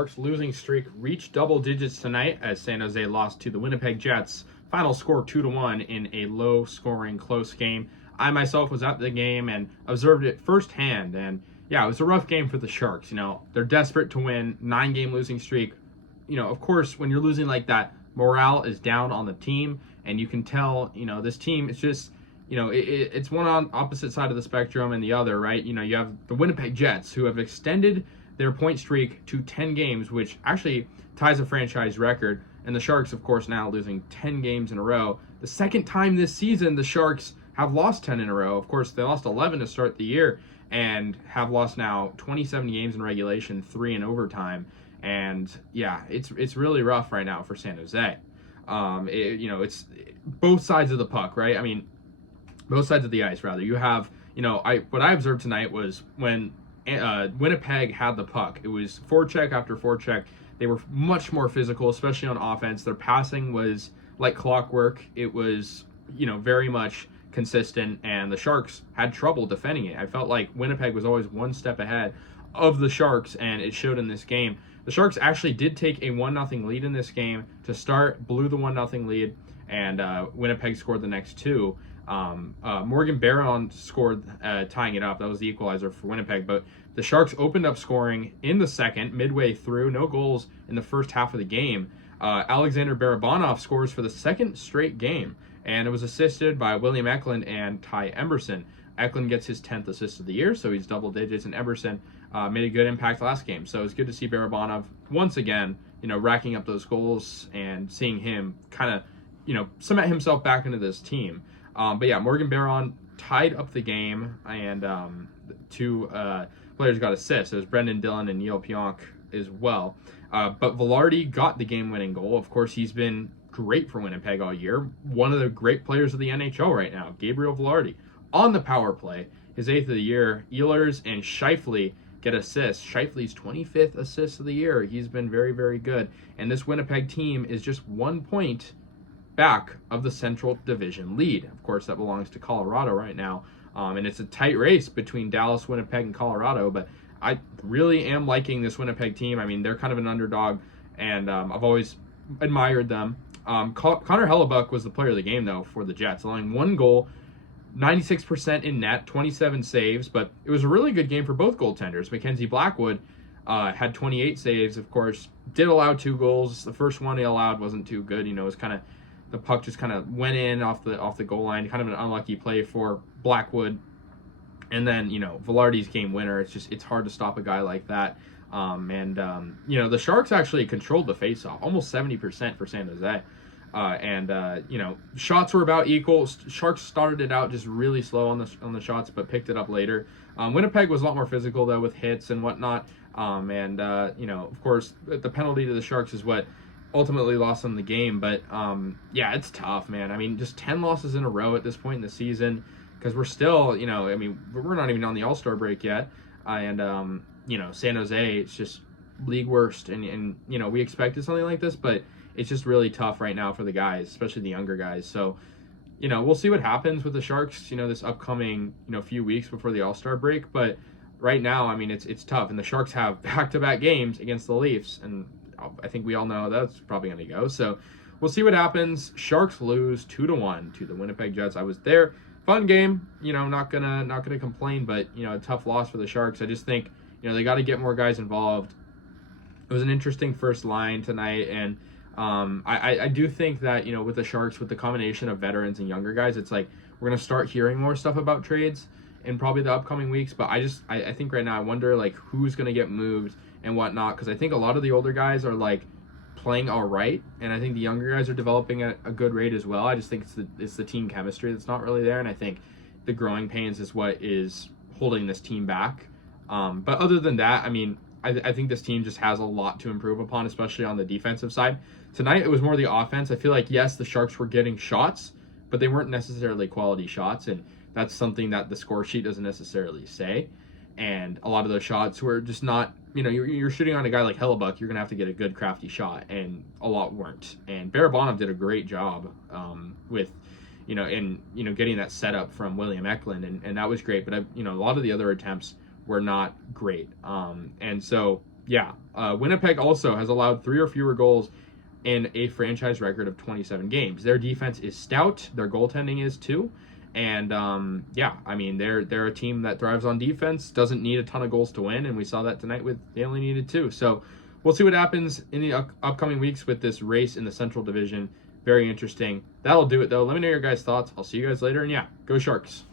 Sharks losing streak reached double digits tonight as San Jose lost to the Winnipeg Jets. Final score 2-1 in a low-scoring, close game. I myself was at the game and observed it firsthand, and yeah, it was a rough game for the Sharks. They're desperate to win, 9-game losing streak. Of course, when you're losing like that, morale is down on the team, and you can tell, this team is just, it's one on opposite side of the spectrum and the other, right? You have the Winnipeg Jets, who have extended their point streak to 10 games, which actually ties a franchise record. And the Sharks, of course, now losing 10 games in a row. The second time this season the Sharks have lost 10 in a row. Of course, they lost 11 to start the year and have lost now 27 games in regulation, 3 in overtime. And yeah, it's really rough right now for San Jose. It's both sides of the puck, right? I mean, both sides of the ice, rather. You have, what I observed tonight was when Winnipeg had the puck, it was forecheck after forecheck. They were much more physical, especially on offense. Their passing was like clockwork. It was, very much consistent, and the Sharks had trouble defending it. I felt like Winnipeg was always one step ahead of the Sharks, and it showed in this game. The Sharks actually did take a 1-0 lead in this game to start, blew the 1-0 lead, and Winnipeg scored the next two. Morgan Barron scored, tying it up. That was the equalizer for Winnipeg, but the Sharks opened up scoring in the second, midway through. No goals in the first half of the game. Alexander Barabanov scores for the second straight game, and it was assisted by William Eklund and Ty Emberson. Eklund gets his 10th assist of the year, so he's double digits, and Emberson made a good impact last game. So it's good to see Barabanov once again, racking up those goals and seeing him kind of, cement himself back into this team. But yeah, Morgan Barron tied up the game, and two players got assists. It was Brendan Dillon and Neil Pionk as well. But Velarde got the game-winning goal. Of course, he's been great for Winnipeg all year. One of the great players of the NHL right now, Gabriel Velarde. On the power play, his 8th of the year, Ehlers and Scheifele get assists. Scheifele's 25th assist of the year. He's been very, very good. And this Winnipeg team is just 1 point back of the Central Division lead. Of course, that belongs to Colorado right now. And it's a tight race between Dallas, Winnipeg, and Colorado. But I really am liking this Winnipeg team. I mean, they're kind of an underdog, and I've always admired them. Connor Hellebuck was the player of the game, though, for the Jets, allowing 1 goal, 96% in net, 27 saves. But it was a really good game for both goaltenders. Mackenzie Blackwood had 28 saves, of course, did allow 2 goals. The first one he allowed wasn't too good. It was kind of, the puck just kind of went in off the goal line. Kind of an unlucky play for Blackwood. And then, Velarde's game winner. It's hard to stop a guy like that. The Sharks actually controlled the faceoff, almost 70% for San Jose. Shots were about equal. Sharks started it out just really slow on the shots, but picked it up later. Winnipeg was a lot more physical, though, with hits and whatnot. Of course, the penalty to the Sharks is what ultimately lost them the game. But, it's tough, man. I mean, just 10 losses in a row at this point in the season, because we're still, we're not even on the All-Star break yet. San Jose, it's just league worst. And we expected something like this, but it's just really tough right now for the guys, especially the younger guys. So, we'll see what happens with the Sharks, this upcoming, few weeks before the All-Star break. But right now, I mean, it's tough. And the Sharks have back-to-back games against the Leafs. And I think we all know that's probably going to go. So we'll see what happens. Sharks lose 2-1 to the Winnipeg Jets. I was there. Fun game. Not gonna complain, but, a tough loss for the Sharks. I just think, they got to get more guys involved. It was an interesting first line tonight, and I do think that, with the Sharks, with the combination of veterans and younger guys, it's like we're going to start hearing more stuff about trades in probably the upcoming weeks. But I think right now I wonder, like, who's going to get moved and whatnot, because I think a lot of the older guys are, like, playing all right, and I think the younger guys are developing at a good rate as well. I just think it's the team chemistry that's not really there, and I think the growing pains is what is holding this team back. But other than that, I mean, I think this team just has a lot to improve upon, especially on the defensive side. Tonight, it was more the offense. I feel like, yes, the Sharks were getting shots, but they weren't necessarily quality shots, and that's something that the score sheet doesn't necessarily say. And a lot of those shots were just not, you're shooting on a guy like Hellebuck, you're going to have to get a good, crafty shot, and a lot weren't. And Barabanov did a great job with, getting that setup from William Eklund, and that was great. But, a lot of the other attempts were not great. And so, Yeah. Winnipeg also has allowed 3 or fewer goals in a franchise record of 27 games. Their defense is stout. Their goaltending is too. And yeah, I mean they're a team that thrives on defense, doesn't need a ton of goals to win, and we saw that tonight with they only needed 2. So we'll see what happens in the upcoming weeks with this race in the Central Division. Very interesting. That'll do it though. Let me know your guys' thoughts. I'll see you guys later, and yeah, go Sharks.